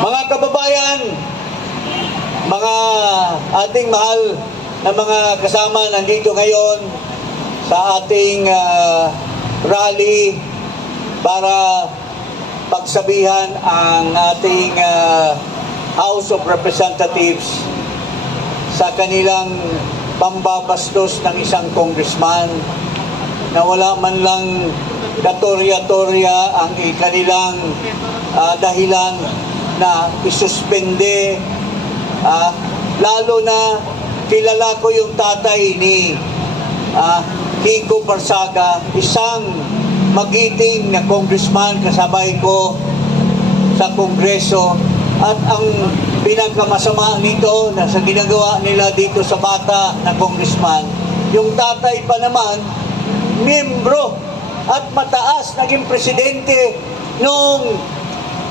Mga kababayan, mga ating mahal na mga kasama nandito ngayon sa ating rally para pagsabihan ang ating House of Representatives sa kanilang pambabastos ng isang congressman na wala man lang katorya-torya ang kanilang dahilan na isuspende. Lalo na kilala ko yung tatay ni Kiko Barsaga, isang magiting na congressman, kasabay ko sa Kongreso. At ang pinagkamasama nito na sa ginagawa nila dito sa bata na congressman, yung tatay pa naman, miyembro at mataas naging presidente nung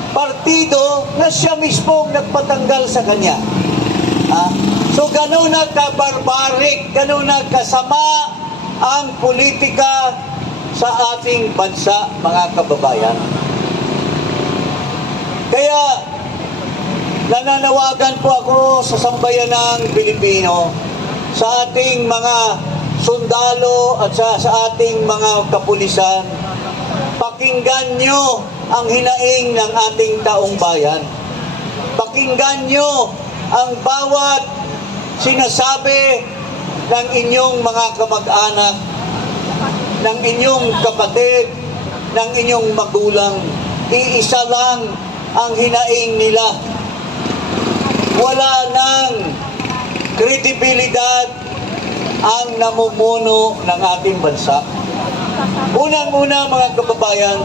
partido na siya mismo nagpatanggal sa kanya. So gano'n na ka-barbaric, gano'n na kasama ang politika sa ating bansa, mga kababayan. Kaya nananawagan po ako sa sambayanang Pilipino, sa ating mga sundalo at sa ating mga kapulisan, pakinggan nyo ang hinaing ng ating taong bayan. Pakinggan nyo ang bawat sinasabi ng inyong mga kamag-anak, ng inyong kapatid, ng inyong magulang. Iisa lang ang hinaing nila. Wala nang kredibilidad ang namumuno ng ating bansa. Unang-una, mga kababayan,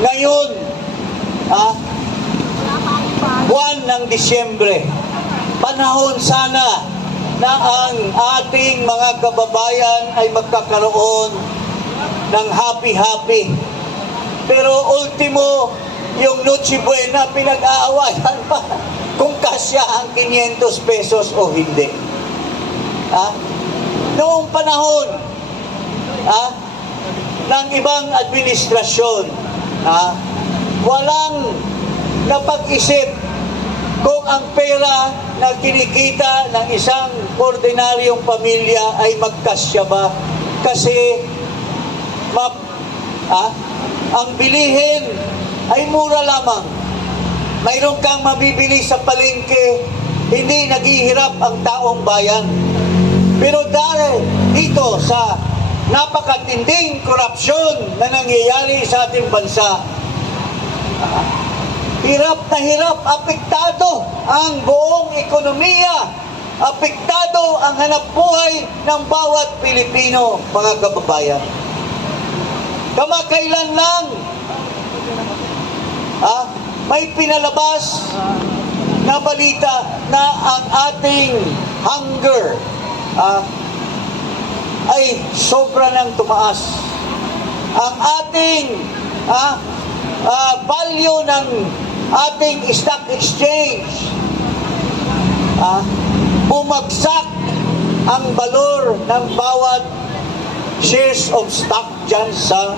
ngayon, buwan ng Disyembre, panahon sana na ang ating mga kababayan ay magkakaroon ng happy-happy. Pero ultimo, yung Noche Buena, pinag-aawayan pa kung kasya ang 500 pesos o hindi. Noong panahon ng ibang administrasyon, walang napag-isip kung ang pera na kinikita ng isang ordinaryong pamilya ay magkasya ba. Kasi ang bilihin ay mura lamang. Mayroon kang mabibili sa palengke, hindi naghihirap ang taong bayan. Pero dahil dito sa napakatinding korupsyon na nangyayari sa ating bansa, hirap na hirap, apektado ang buong ekonomiya, apektado ang hanapbuhay ng bawat Pilipino, mga kababayan. Kamakailan lang, may pinalabas na balita na ang ating hunger ay sobra nang tumaas. Ang ating value ng ating stock exchange, bumagsak ang valor ng bawat shares of stock dyan sa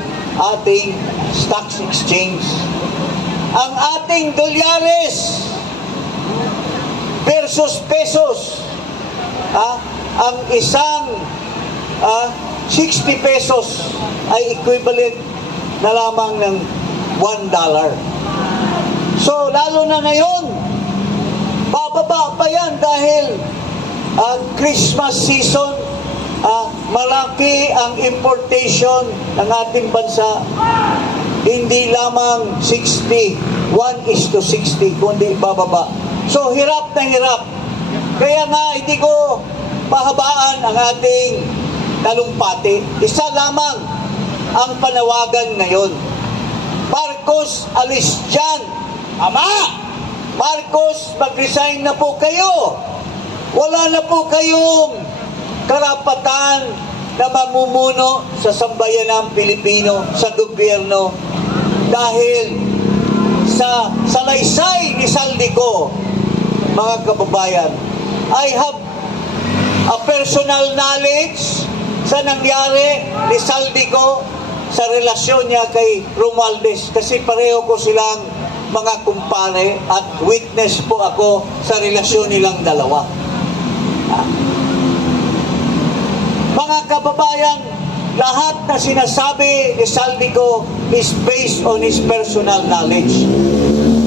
ating stock exchange. Ang ating dolyares versus pesos, ang isang 60 pesos ay equivalent na lamang ng $1. So, lalo na ngayon, bababa pa yan dahil Christmas season, malaki ang importation ng ating bansa. Hindi lamang 60, 1:60, kundi bababa. So, hirap na hirap. Kaya nga, hindi ko pahabaan ang ating talumpati. Isa lamang ang panawagan ngayon. Marcos, alis dyan. Ama! Marcos, mag-resign na po kayo. Wala na po kayong karapatan na mamumuno sa sambayanang Pilipino, sa gobyerno. Dahil sa salaysay ni Saldico, mga kababayan, I have a personal knowledge sa nangyari ni Saldico sa relasyon niya kay Romualdez, kasi pareho ko silang mga kumpare at witness po ako sa relasyon nilang dalawa. Mga kababayan, lahat na sinasabi ni Saldico is based on his personal knowledge.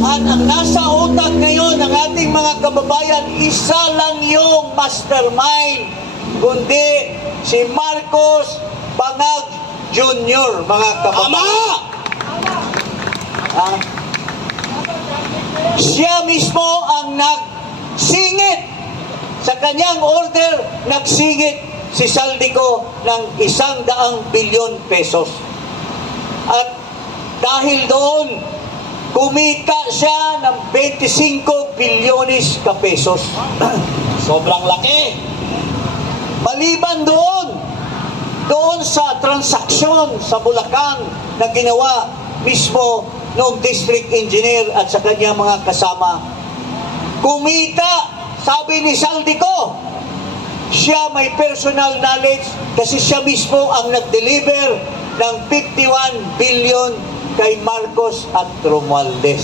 At ang nasa utak ngayon ng ating mga kababayan, isa lang yung mastermind, kundi si Marcos Bangag Jr., mga kababayan. Siya mismo ang nagsingit sa kanyang order, nagsingit si Saldico ng 100 bilyon pesos. At dahil doon, kumita siya ng 25 bilyones ka pesos. Sobrang laki. Maliban doon sa transaksyon sa Bulacan na ginawa mismo noong district engineer at sa kanyang mga kasama, kumita, sabi ni Saldico, siya may personal knowledge kasi siya mismo ang nag-deliver ng 51 billion kay Marcos at Romualdez.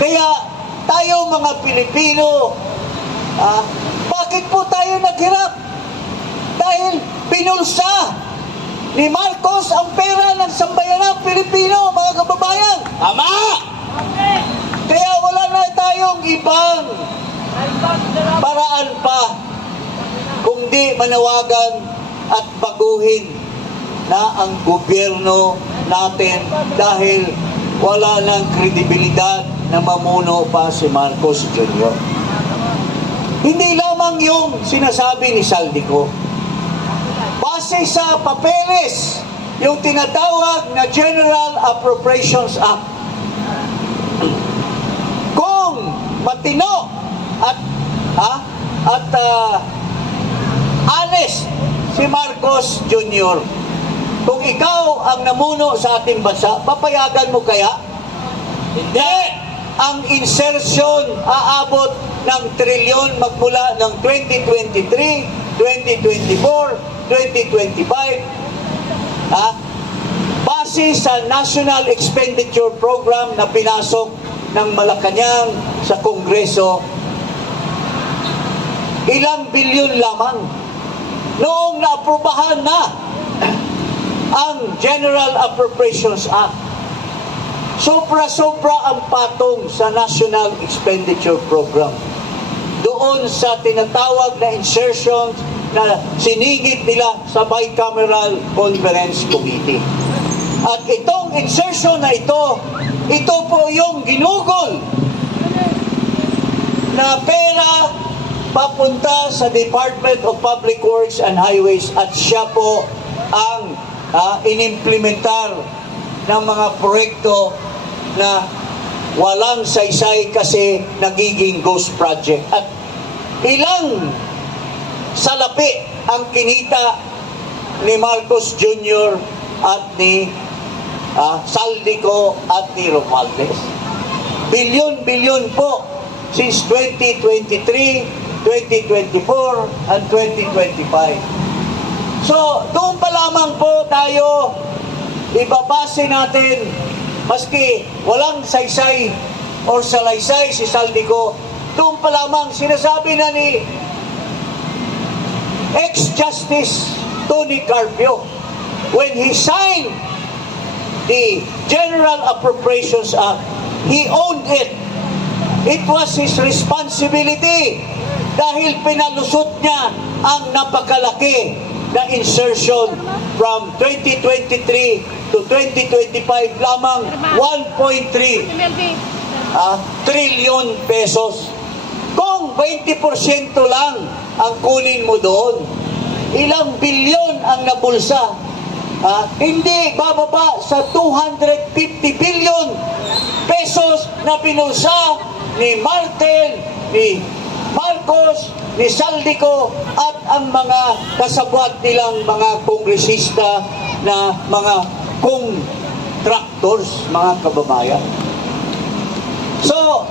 Kaya tayo mga Pilipino, bakit po tayo naghirap? Dahil pinulsa ni Marcos ang pera ng sambayanang Pilipino, mga kababayan. Tama! Kaya wala na tayong ibang paraan pa kundi manawagan at baguhin na ang gobyerno natin dahil wala ng kredibilidad na mamuno pa si Marcos Jr. Hindi lamang yung sinasabi ni Saldico. Base sa papeles, yung tinatawag na General Appropriations Act, kung matino at honest si Marcos Jr., kung ikaw ang namuno sa ating bansa, papayagan mo kaya? Hindi! Ang insertion aabot ng trilyon magmula ng 2023, 2024, 2025. Base sa National Expenditure Program na pinasok ng Malacanang sa Kongreso, ilang bilyon lamang noong naaprubahan na ang General Appropriations Act. Sobra-sobra ang patong sa National Expenditure Program. Doon sa tinatawag na insertions na siningit nila sa Bicameral Conference Committee. At itong insertion na ito po yung ginugol na pera papunta sa Department of Public Works and Highways at siya po ang inimplementar ng mga proyekto na walang saysay kasi nagiging ghost project. At ilang salapi ang kinita ni Marcos Jr. at ni Saldico at ni Romualdez. Bilyon-bilyon po since 2023, 2024 and 2025. So, doon pa lamang po tayo ibabase natin, maski walang saysay or salaysay si Saldico, doon pa lamang sinasabi na ni ex-Justice Tony Carpio when he signed the General Appropriations Act, he owned it. It was his responsibility dahil pinalusot niya ang napakalaki na insertion from 2023 to 2025 lamang 1.3 trillion pesos. Kung 20% lang ang kunin mo doon, ilang bilyon ang nabulsa. Hindi bababa sa 250 billion pesos na pinulsa ni Martel, ni Marcos, ni Saldico at ang mga kasabwat nilang mga kongresista na mga contractors, mga kababayan. So,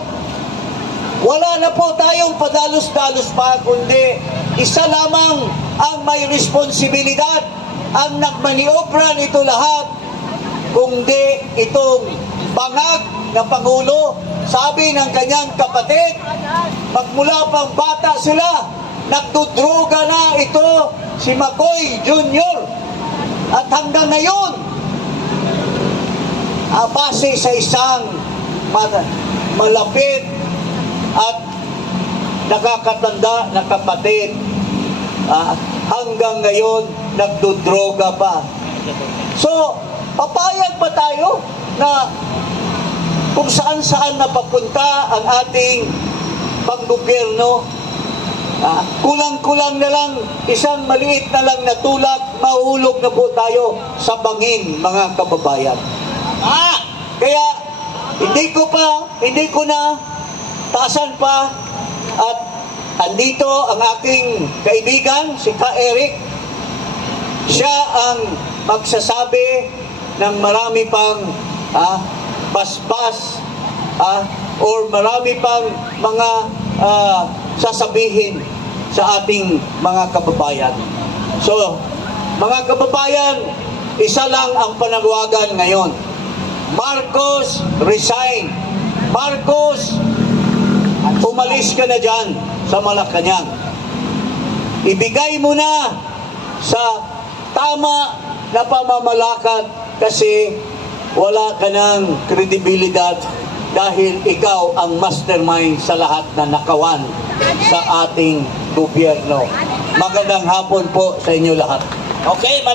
wala na po tayong padalos-dalos pa, kundi isa lamang ang may responsibilidad, ang nagmaniobra nito lahat, kundi itong Bangag na Pangulo, sabi ng kanyang kapatid, magmula pang bata sila, nagdudruga na ito si McCoy Jr. At hanggang ngayon, base sa isang malapit at nakakatanda na kapatid, hanggang ngayon nagdudroga pa. So, papayag ba tayo na kung saan-saan napapunta ang ating panggobyerno, kulang-kulang na lang, isang maliit na lang na tulak, mahulog na po tayo sa bangin, mga kababayan. Kaya, hindi ko na taasan pa, at andito ang aking kaibigan, si Ka Eric. Siya ang magsasabi ng marami pang basbas or marami pang mga sasabihin sa ating mga kababayan. So, mga kababayan, isa lang ang panawagan ngayon. Marcos, resign. Marcos, umalis ka na dyan sa Malacanang. Ibigay mo na sa tama na pamamalakad kasi wala ka ng kredibilidad dahil ikaw ang mastermind sa lahat na nakawan sa ating gobyerno. Magandang hapon po sa inyo lahat. Okay,